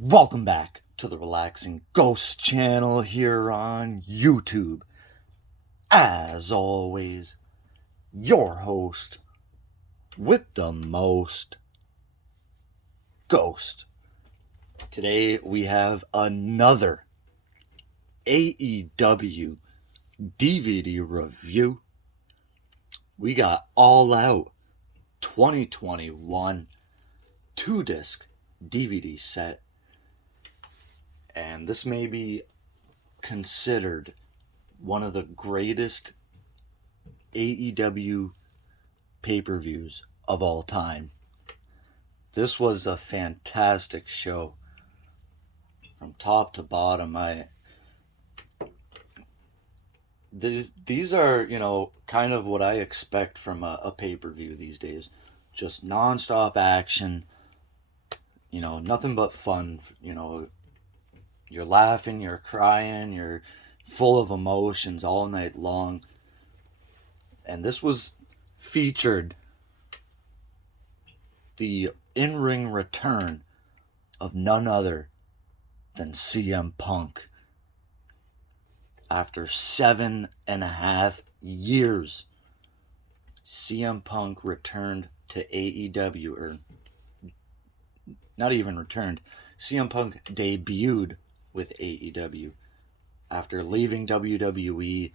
Welcome back to the Relaxing Ghost channel here on YouTube. As always, your host with the most, Ghost. Today we have another AEW DVD review. We got All Out 2021 2-disc DVD set. And this may be considered one of the greatest AEW pay-per-views of all time. This was a fantastic show from top to bottom. These are, kind of what I expect from a pay-per-view these days. Just non-stop action, nothing but fun, You're laughing, you're crying, you're full of emotions all night long. And this was featured the in-ring return of none other than CM Punk. After 7.5 years, CM Punk returned to AEW, or not even returned. CM Punk debuted with AEW after leaving WWE,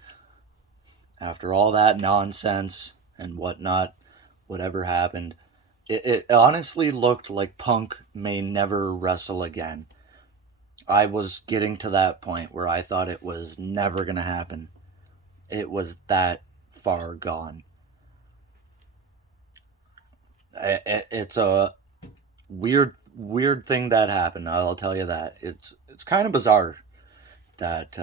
after all that nonsense and whatnot, whatever happened. It honestly looked like Punk may never wrestle again. I was getting to that point where I thought it was never going to happen. It was that far gone. It's a weird thing that happened. I'll tell you that. It's kind of bizarre that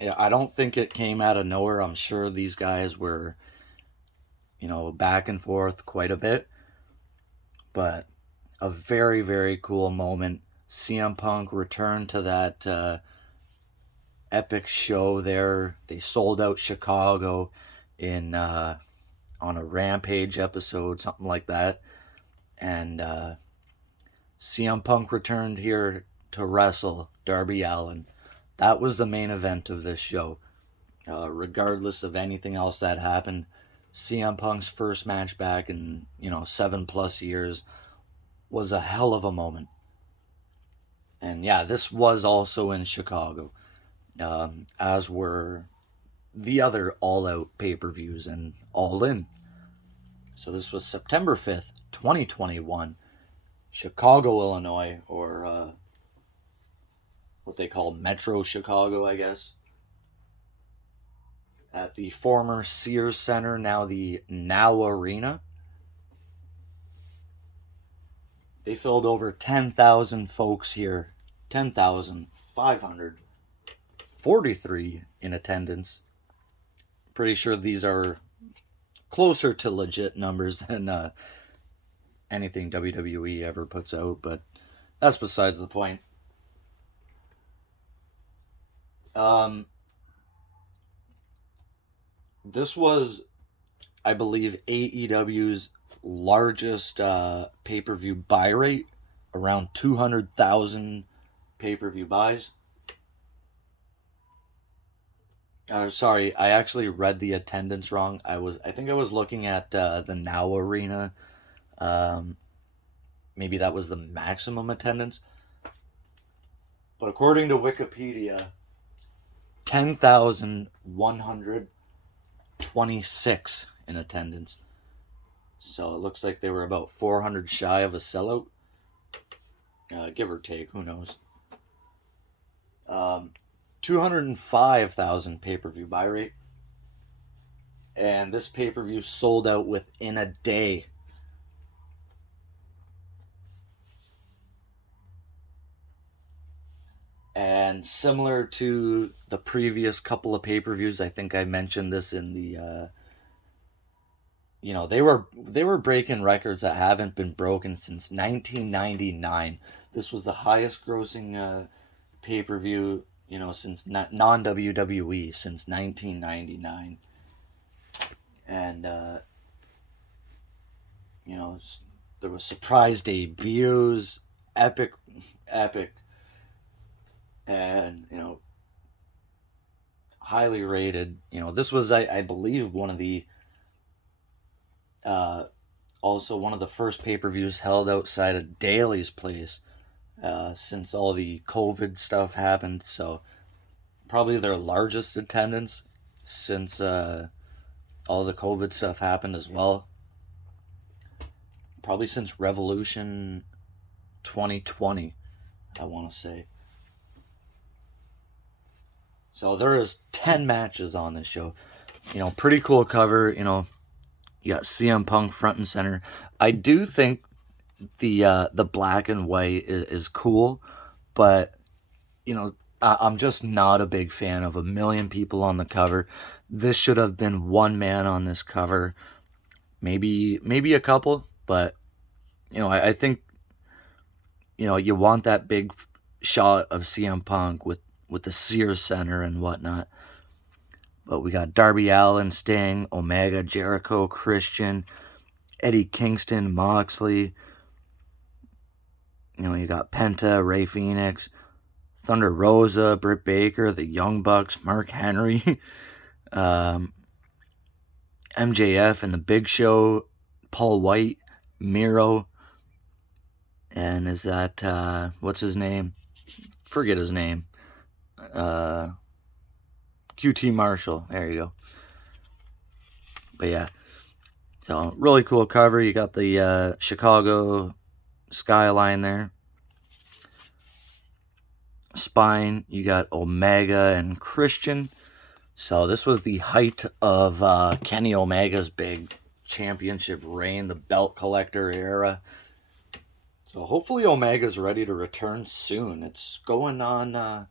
I don't think it came out of nowhere. I'm sure these guys were back and forth quite a bit, but a very, very cool moment. CM Punk returned to that epic show there. They sold out Chicago in on a Rampage episode, something like that. And CM Punk returned here to wrestle Darby Allin. That was the main event of this show. Regardless of anything else that happened, CM Punk's first match back in 7+ years was a hell of a moment. And yeah, this was also in Chicago, as were the other All Out pay-per-views and All In. So this was September 5th, 2021, Chicago, Illinois, or what they call Metro Chicago, I guess. At the former Sears Center, now the Now Arena. They filled over 10,000 folks here. 10,543 in attendance. Pretty sure these are closer to legit numbers than anything WWE ever puts out, but that's besides the point. This was, I believe, AEW's largest pay-per-view buy rate, around 200,000 pay-per-view buys. Sorry, I actually read the attendance wrong. I think I was looking at the Now Arena. Maybe that was the maximum attendance. But according to Wikipedia, 10,126 in attendance. So it looks like they were about 400 shy of a sellout. Give or take, who knows. 205,000 pay-per-view buy rate. And this pay-per-view sold out within a day. And similar to the previous couple of pay-per-views, I think I mentioned this in the they were breaking records that haven't been broken since 1999. This was the highest grossing pay-per-view, since non-WWE since 1999. And there was surprise debuts. epic, epic, and highly rated. This was I believe one of the uh, also one of the first pay-per-views held outside of Daly's place since all the COVID stuff happened. So probably their largest attendance since all the COVID stuff happened as well. Probably since Revolution 2020, I want to say. So there is 10 matches on this show. Pretty cool cover. You got CM Punk front and center. I do think the black and white is cool, but I'm just not a big fan of a million people on the cover. This should have been one man on this cover, maybe a couple, but I think you want that big shot of CM Punk with the Sears Center and whatnot. But we got Darby Allin, Sting, Omega, Jericho, Christian, Eddie Kingston, Moxley. You got Penta, Ray Phoenix, Thunder Rosa, Britt Baker, the Young Bucks, Mark Henry, MJF and the Big Show, Paul White, Miro, and is that, what's his name? Forget his name. QT Marshall. There you go. But yeah, so really cool cover. You got the Chicago skyline there. Spine, you got Omega and Christian. So this was the height of Kenny Omega's big championship reign, the belt collector era. So hopefully Omega's ready to return soon. It's going on,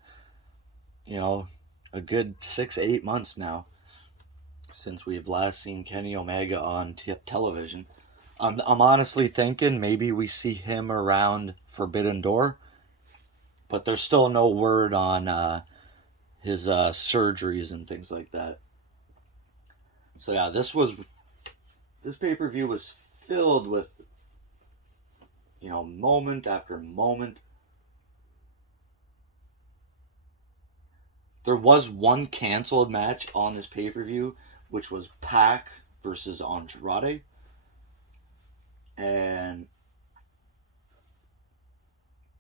a good 6-8 months now since we've last seen Kenny Omega on television. I'm honestly thinking maybe we see him around Forbidden Door, but there's still no word on his surgeries and things like that. So yeah, this pay-per-view was filled with moment after moment. There was one canceled match on this pay-per-view, which was Pac versus Andrade. And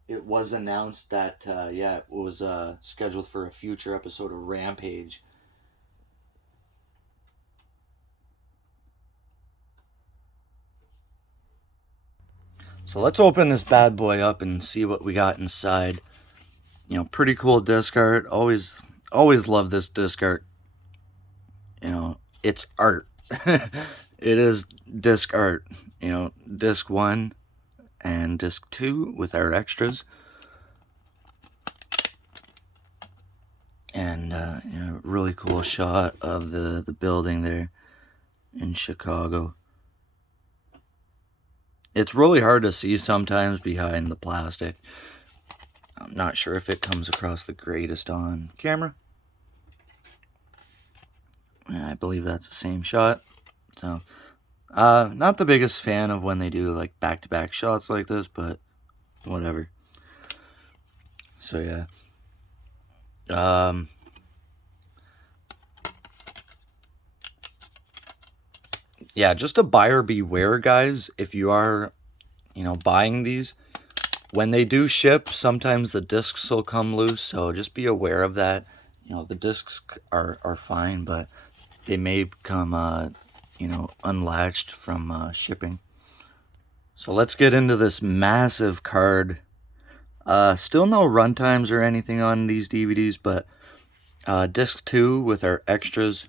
it was announced that, it was scheduled for a future episode of Rampage. So let's open this bad boy up and see what we got inside. Pretty cool disc art. Always love this disc art. It's art. It is disc art. Disc 1 and disc 2 with our extras. And really cool shot of the building there in Chicago. It's really hard to see sometimes behind the plastic. I'm not sure if it comes across the greatest on camera. I believe that's the same shot. So, not the biggest fan of when they do like back-to-back shots like this, but whatever. So yeah. Yeah, just a buyer beware, guys. If you are, buying these, when they do ship, sometimes the discs will come loose. So just be aware of that. The discs are fine, but they may become, unlatched from shipping. So let's get into this massive card. Still no runtimes or anything on these DVDs, but disc 2 with our extras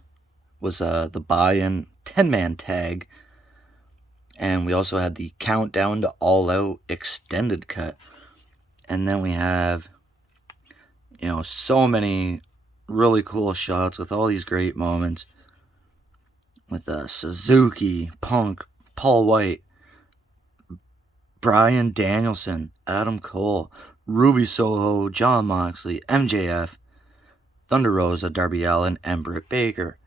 was the buy-in 10-man tag. And we also had the Countdown to All Out extended cut. And then we have, so many really cool shots with all these great moments. With Suzuki, Punk, Paul White, Bryan Danielson, Adam Cole, Ruby Soho, Jon Moxley, MJF, Thunder Rosa, Darby Allin, and Britt Baker.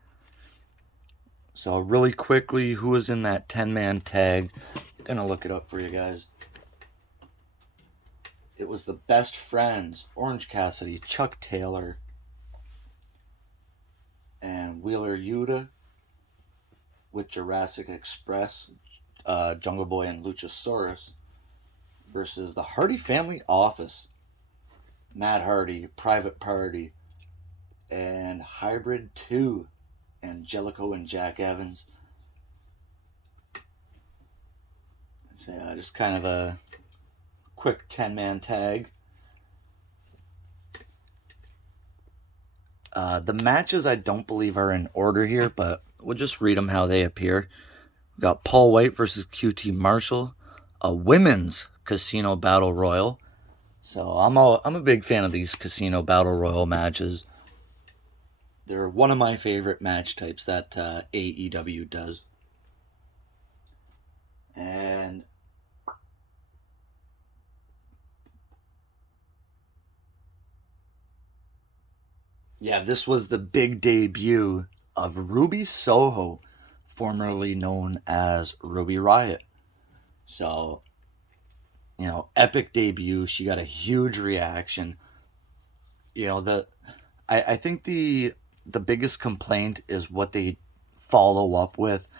So really quickly, who was in that 10-man tag? Gonna look it up for you guys. It was the Best Friends, Orange Cassidy, Chuck Taylor, and Wheeler Yuta with Jurassic Express, Jungle Boy, and Luchasaurus versus the Hardy Family Office, Matt Hardy, Private Party, and Hybrid 2, Angelico and Jack Evans. So, just kind of a quick 10-man tag. The matches I don't believe are in order here, but we'll just read them how they appear. We got Paul White versus QT Marshall, a women's casino battle royal. So I'm a big fan of these casino battle royal matches. They're one of my favorite match types that AEW does. And yeah, this was the big debut of Ruby Soho, formerly known as Ruby Riott. So, epic debut. She got a huge reaction. I think the biggest complaint is what they follow up with.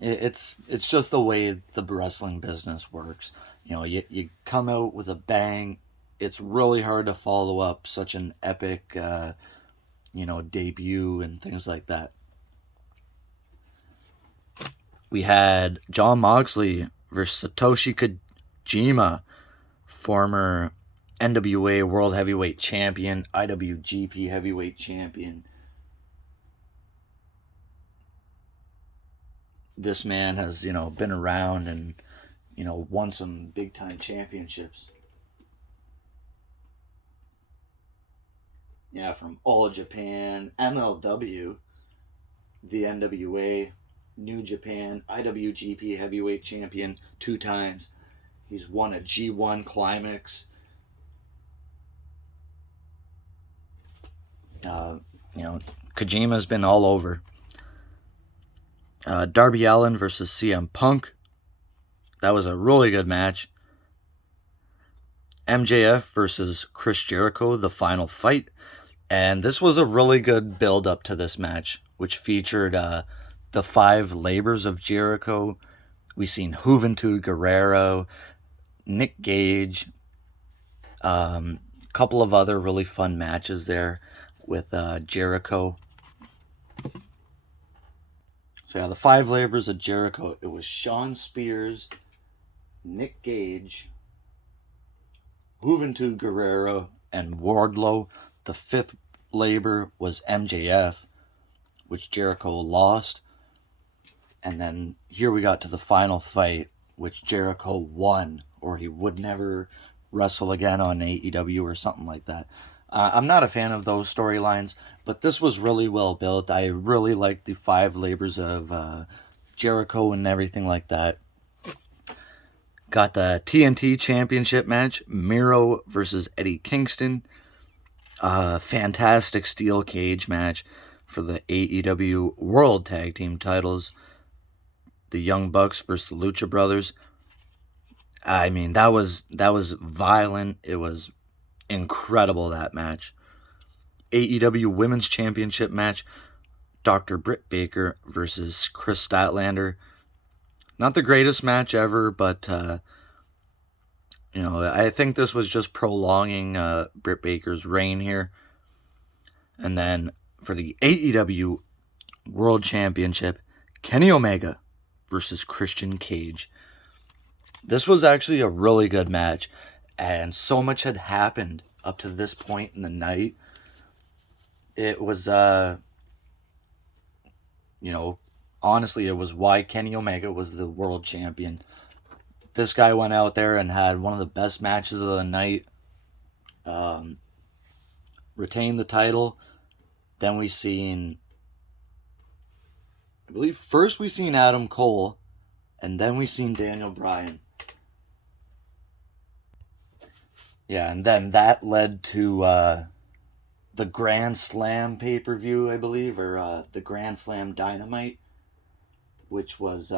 It's just the way the wrestling business works. You come out with a bang. It's really hard to follow up such an epic, debut and things like that. We had Jon Moxley versus Satoshi Kojima, former NWA World Heavyweight Champion, IWGP Heavyweight Champion. This man has, been around and, won some big time championships. Yeah, from All Japan, MLW, the NWA, New Japan, IWGP Heavyweight Champion 2 times. He's won a G1 Climax. Kojima's been all over. Darby Allin versus CM Punk. That was a really good match. MJF versus Chris Jericho, the final fight. And this was a really good build up to this match, which featured the 5 labors of Jericho. We seen Juventud Guerrero, Nick Gage, couple of other really fun matches there with Jericho. So yeah, the 5 labors of Jericho. It was Shawn Spears, Nick Gage, Juventud Guerrero, and Wardlow. The 5th labor was MJF, which Jericho lost. And then here we got to the final fight, which Jericho won, or he would never wrestle again on AEW or something like that. I'm not a fan of those storylines, but this was really well built. I really liked the 5 labors of Jericho and everything like that. Got the TNT Championship match, Miro versus Eddie Kingston. Fantastic steel cage match for the AEW World Tag Team titles. The Young Bucks versus the Lucha Brothers. I mean, that was violent. It was incredible, that match. AEW Women's Championship match, Dr. Britt Baker versus Chris Statlander. Not the greatest match ever, but I think this was just prolonging Britt Baker's reign here. And then for the AEW World Championship, Kenny Omega versus Christian Cage. This was actually a really good match, and so much had happened up to this point in the night. It was, honestly, it was why Kenny Omega was the world champion. This guy went out there and had one of the best matches of the night, retained the title. Then we seen, I believe first we seen Adam Cole, and then we seen Daniel Bryan. Yeah, and then that led to the Grand Slam pay-per-view, I believe, or the Grand Slam Dynamite, which was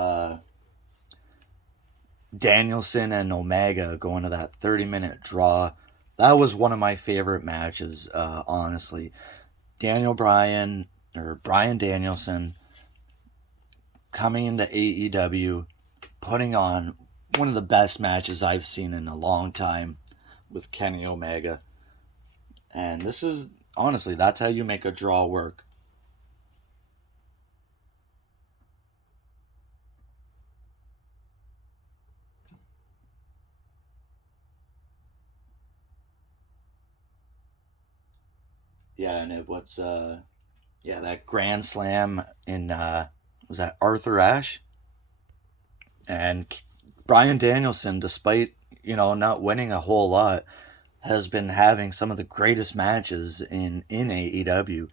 Danielson and Omega going to that 30-minute draw. That was one of my favorite matches, honestly. Brian Danielson coming into AEW, putting on one of the best matches I've seen in a long time with Kenny Omega. And this is, honestly, that's how you make a draw work. Yeah, and it was that Grand Slam in was that Arthur Ashe? And Brian Danielson, despite not winning a whole lot, has been having some of the greatest matches in AEW.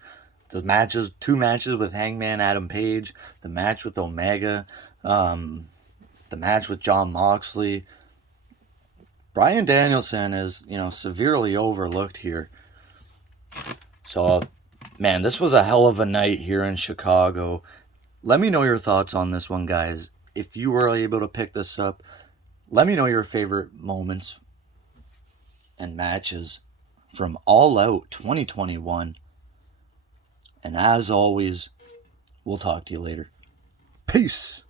Two matches with Hangman Adam Page, the match with Omega, the match with John Moxley. Brian Danielson is severely overlooked here. So, man, this was a hell of a night here in Chicago. Let me know your thoughts on this one, guys. If you were able to pick this up, let me know your favorite moments and matches from All Out 2021. And as always, we'll talk to you later. Peace.